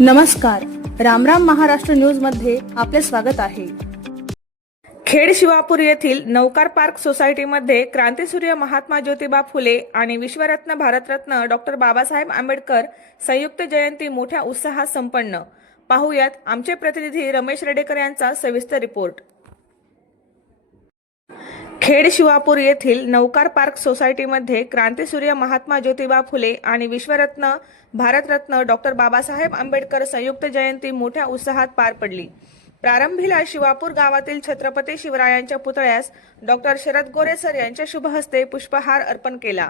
नमस्कार, रामराम महाराष्ट्र न्यूज मध्ये आपले स्वागत आहे। खेड शिवापूर येथील नौकार पार्क सोसायटीमध्ये क्रांतीसूर्य महात्मा ज्योतिबा फुले आणि विश्वरत्न भारतरत्न डॉक्टर बाबासाहेब आंबेडकर संयुक्त जयंती मोठ्या उत्साहात संपन्न। पाहुयात आमचे प्रतिनिधी रमेश रेडेकर यांचा सविस्तर रिपोर्ट। खेड शिवापूर येथील नौकार पार्क सोसायटीमध्ये क्रांतीसूर्य महात्मा ज्योतिबा फुले आणि विश्वरत्न भारतरत्न डॉक्टर बाबासाहेब आंबेडकर संयुक्त जयंती मोठ्या उत्साहात पार पडली। प्रारंभीला शिवापूर गावातील छत्रपती शिवरायांच्या पुतळ्यास डॉक्टर शरद गोरे सर यांच्या शुभ हस्ते पुष्पहार अर्पण केला।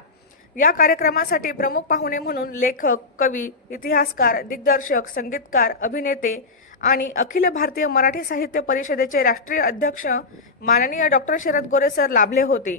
या कार्यक्रमासाठी प्रमुख पाहुणे म्हणून लेखक, कवी, इतिहासकार, दिग्दर्शक, संगीतकार, अभिनेते आणि अखिल भारतीय मराठी साहित्य परिषदेचे राष्ट्रीय अध्यक्ष माननीय डॉक्टर शरद गोरे सर लाभले होते।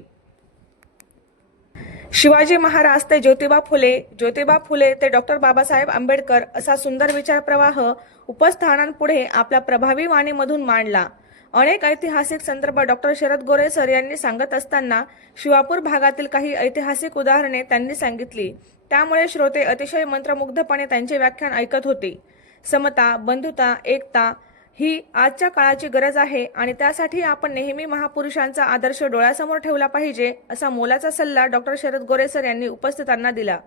शिवाजी महाराज ते ज्योतिबा फुले, ज्योतिबा फुले ते डॉक्टर बाबासाहेब आंबेडकर असा सुंदर विचार प्रवाह उपस्थानांपुढे आपल्या प्रभावी वाणीमधून मांडला। अनेक ऐतिहासिक संदर्भ डॉक्टर शरद गोरे सर यांनी सांगत असताना शिवापूर भागातील काही ऐतिहासिक उदाहरणे त्यांनी सांगितली। त्यामुळे श्रोते अतिशय मंत्रमुग्धपणे त्यांचे व्याख्यान ऐकत होते। समता, बंधुता, एकता ही आजच्या काळाची गरज आहे आणि त्यासाठी आपण नेहमी महापुरुषांचा आदर्श डोळ्यासमोर ठेवला पाहिजे असा मोलाचा सल्ला डॉक्टर शरद गोरे सर यांनी उपस्थितांना दिला।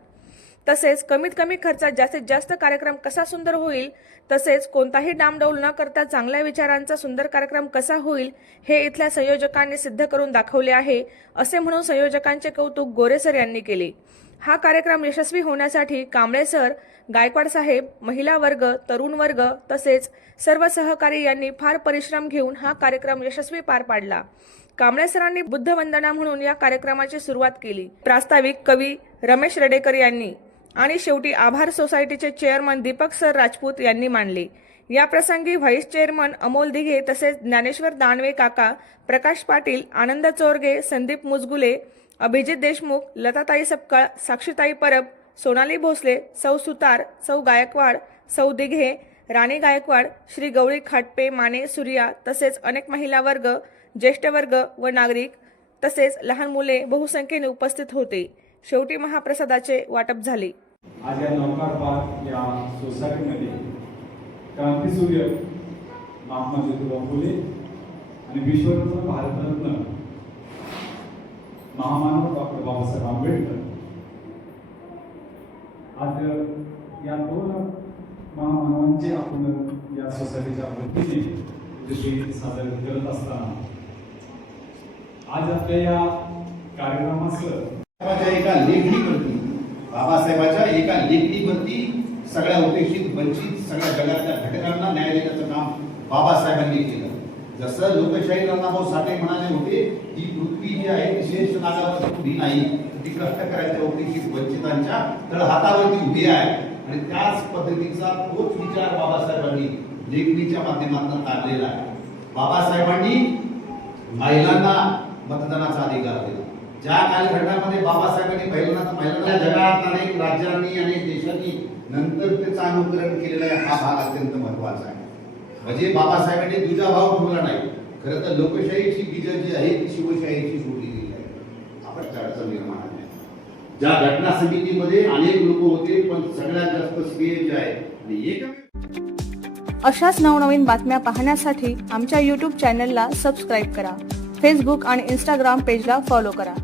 तसेच कमीत कमी खर्चात जास्तीत जास्त कार्यक्रम कसा सुंदर होईल, तसेच कोणताही डामडौल न करता चांगल्या विचारांचा सुंदर कार्यक्रम कसा होईल हे इथल्या संयोजकांनी सिद्ध करून दाखवले आहे, असे म्हणून संयोजकांचे कौतुक गोरे सर यांनी केले। हा कार्यक्रम यशस्वी होण्यासाठी कांबळे सर, गायकवाड साहेब, महिला वर्ग, तरुण वर्ग तसेच सर्व सहकारी यांनी फार परिश्रम घेऊन हा कार्यक्रम यशस्वी पार पाडला। कांबळे सरांनी बुद्धवंदना म्हणून या कार्यक्रमाची सुरुवात केली। प्रास्ताविक कवी रमेश रेडेकर यांनी आणि शेवटी आभार सोसायटीचे चेअरमन दीपक सर राजपूत यांनी मांडले। या प्रसंगी व्हाईस चेअरमन अमोल दिघे तसेच ज्ञानेश्वर दानवे काका, प्रकाश पाटील, आनंद चोरगे, संदीप मुजगुले, अभिजित देशमुख, लताताई सपकाळ, साक्षीताई परब, सोनाली भोसले, सौ सुतार, सौ गायकवाड, सौ दिघे, राणी गायकवाड, श्री गवळी खाटपे, माने, सूर्या तसेच अनेक महिला वर्ग, ज्येष्ठ वर्ग व नागरिक तसेच लहान मुले बहुसंख्येने उपस्थित होते। शेवटी महाप्रसादाचे वाटप झाले। आज या नौकार पार्क या सोसायटीमध्ये क्रांतीसूर्य महात्मा ज्योतिबा फुले आणि विश्वरत्न भारतरत्न महामानव डॉक्टर बाबासाहेब आंबेडकर आज या दोन महामानवांचे आपण या सोसायटीच्या वतीने सादर करत असताना आज आपल्या या कार्यक्रमाचं एका लेखणीवरती बाबासाहेबांच्या एका लेखणीवरती सगळ्या उपेक्षित, वंचित, सगळ्या जगातल्या घटकांना न्याय देण्याचं काम बाबासाहेबांनी केलं। जसं लोकशाही अण्णाभाऊ साठे म्हणाले होते की पृथ्वी जी आहे विशेष नागावरती उभी नाही, ती कष्टकऱ्यांच्या, उपेक्षित, वंचितांच्या तळहातावरती उभी आहे आणि त्याच पद्धतीचा तोच विचार बाबासाहेबांनी लेखणीच्या माध्यमातून काढलेला आहे। बाबासाहेबांनी महिलांना मतदानाचा अधिकार दिला। ज्या कालखंडामध्ये बाबासाहेबांनी महिलांना जगात अनेक राज्यांनी, अनेक देशांनी नंतर त्याचं अनुकरण केलेलं आहे, हा भाग अत्यंत महत्वाचा आहे। म्हणजे बाबासाहेबांनी दुजाभाव ठेवला नाही। खरं तर लोकशाहीची बीज जी आहे ती शिवशाहीची सोडली गेली आहे। आपण चर्चा निर्माण आहे ज्या घटना समितीमध्ये अनेक लोक होते, पण सगळ्यात जास्त श्रेय जे आहे आणि एक अशाच नवनवीन बातम्या पाहण्यासाठी आमच्या YouTube चॅनलला सबस्क्राईब करा। फेसबुक आणि Instagram पेजला फॉलो करा।